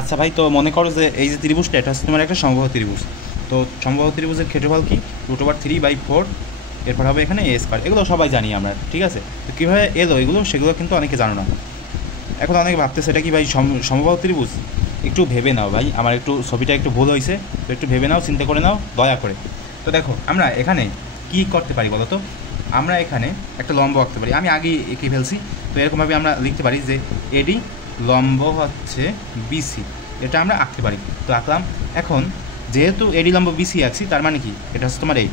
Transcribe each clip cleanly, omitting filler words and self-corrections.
আচ্ছা ভাই, তো মনে করো যে এই যে ত্রিভুজটা, এটা হচ্ছে তোমার একটা সমবাহু ত্রিভুজ। তো সমবাহু ত্রিভুজের ক্ষেত্রফল কি? √3/4, এরপর হবে এখানে a স্কয়ার। এগুলো সবাই জানি আমরা, ঠিক আছে? তো কীভাবে এলো এগুলো, সেগুলো কিন্তু অনেকে জানো না। এখন অনেকে ভাবতেছে এটা কি ভাই সমবাহু ত্রিভুজ? একটু ভেবে নাও ভাই, আমার একটু ছবিটা একটু ভুল হয়েছে, তো একটু ভেবে নাও, চিন্তা করে নাও দয়া করে। তো দেখো আমরা এখানে কি করতে পারি বলো তো? আমরা এখানে একটা লম্ব আঁকতে পারি। আমি আগেই এঁকে ফেলছি। তো এরকমভাবে আমরা লিখতে পারি যে এডি লম্ব হচ্ছে বিসি, এটা আমরা আঁকতে পারি। তো আঁকলাম। এখন যেহেতু এডি লম্ব বিসি আঁকছি, তার মানে কি? এটা হচ্ছে তোমার এই।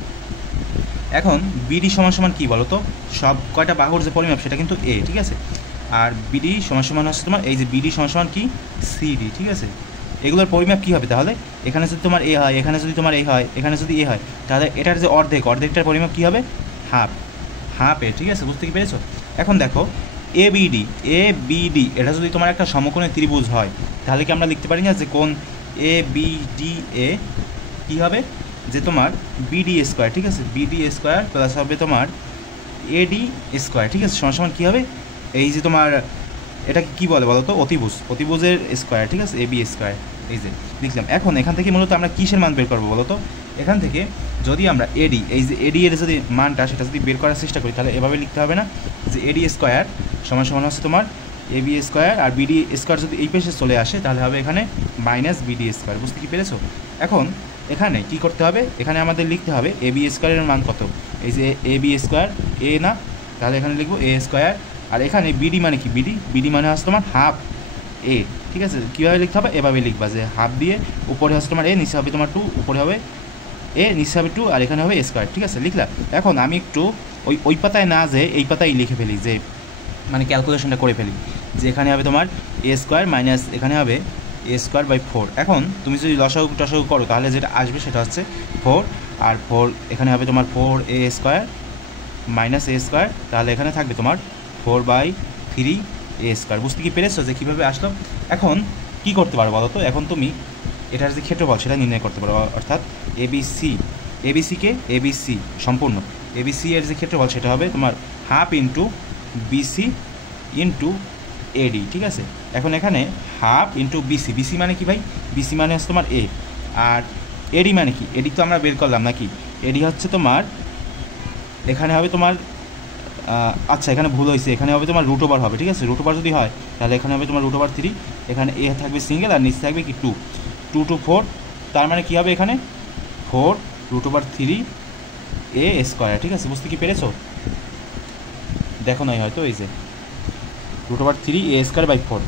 এখন বিডি সমান সমান কী বলো তো? সব কয়টা বাহুর যে পরিমাপ সেটা কিন্তু এ, ঠিক আছে? আর বিডি সমান সমান হচ্ছে তোমার এই যে বিডি সমান সমান কি? সিডি, ঠিক আছে? এগুলোর পরিমাপ কী হবে তাহলে? এখানে যদি তোমার এ হয়, এখানে যদি তোমার এ হয়, এখানে যদি এ হয়, তাহলে এটার যে অর্ধেকটার পরিমাপ কী হবে? হাফ। হাফ এ, ঠিক আছে? বুঝতে কি পেরেছো? এখন দেখো এ বিডি এটা যদি তোমার একটা সমকোণী ত্রিভুজ হয়, তাহলে কি আমরা লিখতে পারি না যে কোণ এ বিডি এ কী হবে? যে তোমার বিডি স্কোয়ার, ঠিক আছে? বিডি স্কোয়ার প্লাস হবে তোমার এডি স্কোয়ার, ঠিক আছে? সমান সমান কী হবে? এই যে তোমার এটা কী বলে বলো তো? অতিভুজের স্কোয়ার, ঠিক আছে? AB square. এই যে লিখলাম। এখন এখান থেকে মূলত আমরা কিসের মান বের করবো বলো তো? এখান থেকে যদি আমরা এডি, এই যে এডি এর যদি মানটা, সেটা যদি বের করার চেষ্টা করি, তাহলে এভাবে লিখতে হবে না যে এডি স্কোয়ার সমান সমান হচ্ছে তোমার এবি স্কোয়ার, আর বিডি স্কোয়ার যদি এই পেশে চলে আসে, তাহলে হবে এখানে মাইনাস বিডি স্কোয়ার। বুঝতে কি পেরেছো? এখন এখানে কি করতে হবে? এখানে আমাদের লিখতে হবে এ বি স্কোয়ারের মান কত? এই যে এ বি স্কোয়ার এ না, তাহলে এখানে লিখবো এ স্কোয়ার। আর এখানে বিডি মানে কি? বিডি মানে হচ্ছে তোমার হাফ এ, ঠিক আছে? কীভাবে লিখতে হবে? এভাবে লিখবা যে হাফ দিয়ে উপরে হচ্ছে তোমার এ, নিচে হবে তোমার 2, উপরে হবে এ, নিচে হবে 2, আর এখানে হবে এ স্কোয়ার, ঠিক আছে? লিখলাম। এখন আমি একটু ওই পাতায় না যে এই পাতায় লিখে ফেলি, যে মানে ক্যালকুলেশনটা করে ফেলি, যে এখানে হবে তোমার এ স্কোয়ার মাইনাস এখানে হবে এ স্কোয়ার বাই 4। এখন তুমি যদি লসাগু করো, তাহলে যেটা আসবে সেটা হচ্ছে 4, আর 4 এখানে হবে তোমার 4 এ স্কোয়ার মাইনাস এ স্কোয়ার, তাহলে এখানে থাকবে তোমার 4/3 এ স্কোয়ার। বুঝতে কি পেরেছো যে কীভাবে আসলো? এখন কি করতে পারো বলো তো? এখন তুমি এটার যে ক্ষেত্রফল সেটা নির্ণয় করতে পারো, অর্থাৎ এবিসি সম্পূর্ণ এবিসি এর যে ক্ষেত্রফল সেটা হবে তোমার half into BC into AD, ঠিক আছে? এখন এখানে হাফ ইন্টু বিসি মানে কি ভাই? বিসি মানে হচ্ছে তোমার এ, আর এডি মানে কি? এডি তো আমরা বের করলাম নাকি? এডি হচ্ছে তোমার এখানে হবে তোমার আচ্ছা এখানে ভুল হয়েছে, এখানে হবে তোমার √, হবে, ঠিক আছে? √, যদি হয় তাহলে এখানে হবে তোমার √3, এখানে এ থাকবে সিঙ্গেল, আর নিচে থাকবে কি 2 2 4, তার মানে কী হবে? এখানে 4√3 এ স্কোয়ার, ঠিক আছে? বুঝতে কি পেরেছো? দেখো নয় হয়তো, এই যে √3 এ স্কোয়ার বাই 4।